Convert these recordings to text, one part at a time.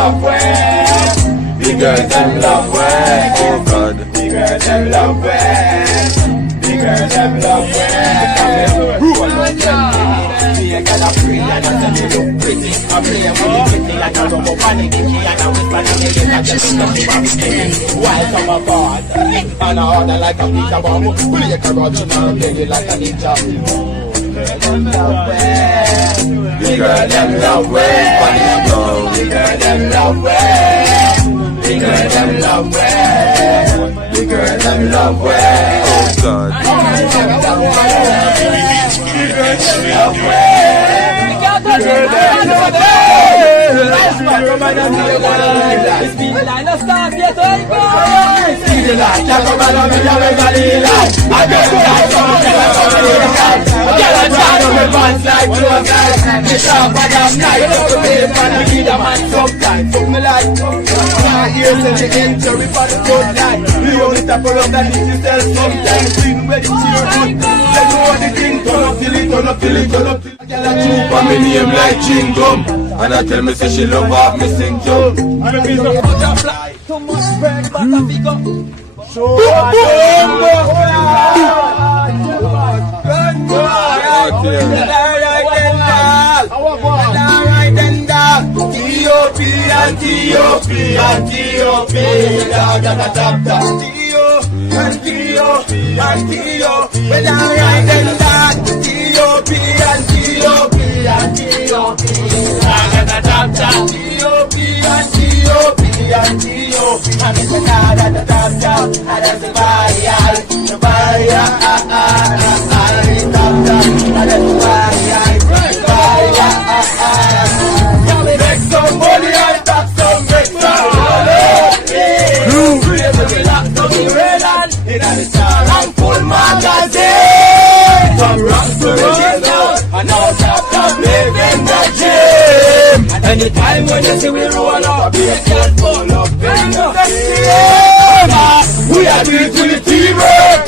love where. The girls them love where. Oh God. The girls them love where. The girls them love where. Me a girl a free and a tell me look pretty. I play a really pretty and a rub up on the dicky and a whisper and a lady and just look at me. While some of God and a order like a pizza bomb. Play a garage and a play like a ninja. The girl them love where. The girl them love where. The girl them love where. The girl them love where. Oh God. The girl them love where. The girl them love where. The girl them love where. It's been like a start yet, see the light, can't come out of me, I'm a vanilla. I don't like something like a girl, I try to make pants like clothes like the shop and I'm night, up to pay for the need a man sometimes. Fuck me like, can't hear till the entry for the good night. You only tap around that need to sell sometimes. Bring ready to your foot, let go of the thing, turn up till it, turn up till it, turn up till it. Girl a chew for me name like chewing gum, and I tell me say she love off me sing jump. Too much bread, but I pick up. So I'm full magazine. From rock to rock, and now top living the gym. Anytime when you see we roll up, be full of pain. We are doing to the teamwork.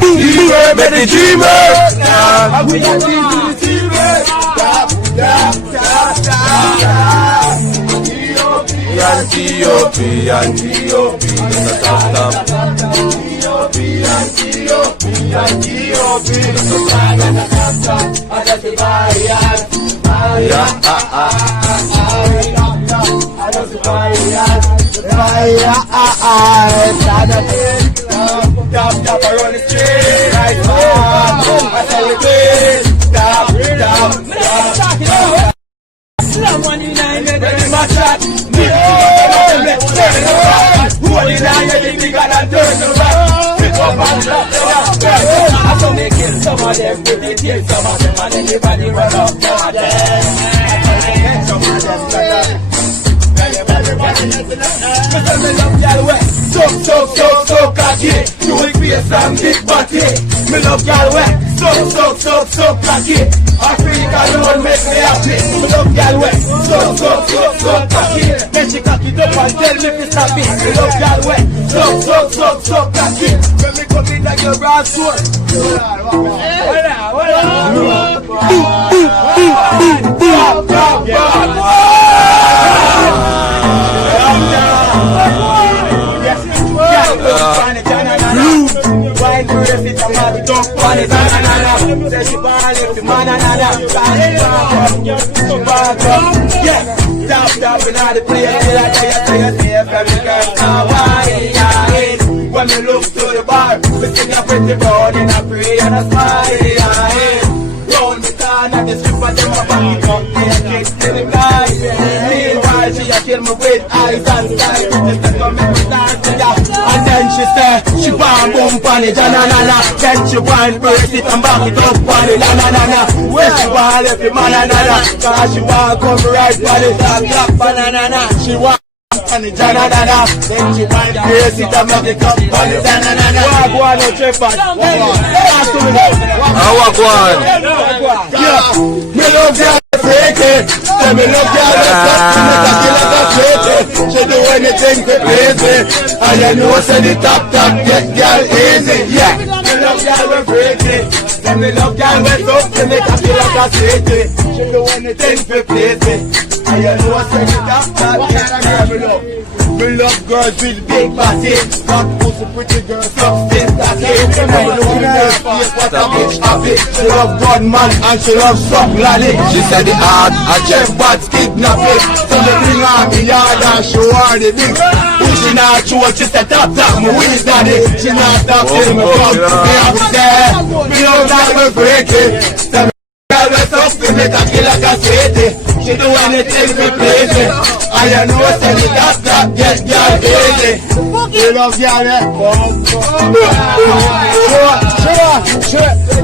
Teamwork make the dream work. We are doing to the teamwork. T.O.P. and T.O.P. Some of them with the kids, some of them and anybody run up for them. Some of them because me love y'all wet, so cocky. You will face and big body. Me love y'all wet, so cocky. Africa don't make me happy. Me love y'all wet, so cocky. Then she cocky up and tell me to stop it. Me love y'all wet, so cocky. When me come in like your brass sword. When we look to the bar, we sing a pretty broad and I pray and I smile. Round the corner, the stripper them a back it up, they kiss to the guy. Meanwhile, she a kill me with eyes and sight. Just to come make me dance to ya. And then she say, she want boom pan it, na. Then she want brace it and back it up pan it, na. Where she want left the man, na. Cause she want come right pan it, clap, na. She want and the na. Then she want brace it and make it up pan it, na. Walk one no tripper. Walk one. Yeah, me love you. Say me love y'all, she do anything for crazy. And you know say the top get girl easy. Yeah, me love y'all we crazy. Say me love y'all we so she make her feel like a city. She do anything for crazy. And you know say the top love girls with big body. Fat pussy, pretty girl, substance, that's it. When you look in her face, what a bitch happy. She love gunman and she love suck lolly. She said the art, a Jeff Bats kidnap it. So me bring her me yard and show her the big. Pushing her throat, she said tap tap me with daddy. She not stop till me come. Me have it there, me don't like me break it. Always up to me, that kill like a sweetie. She do anything to please me. And you know, say the that get girl crazy. You love girl, eh?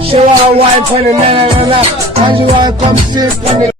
She want wine for the man, and she want come sit for the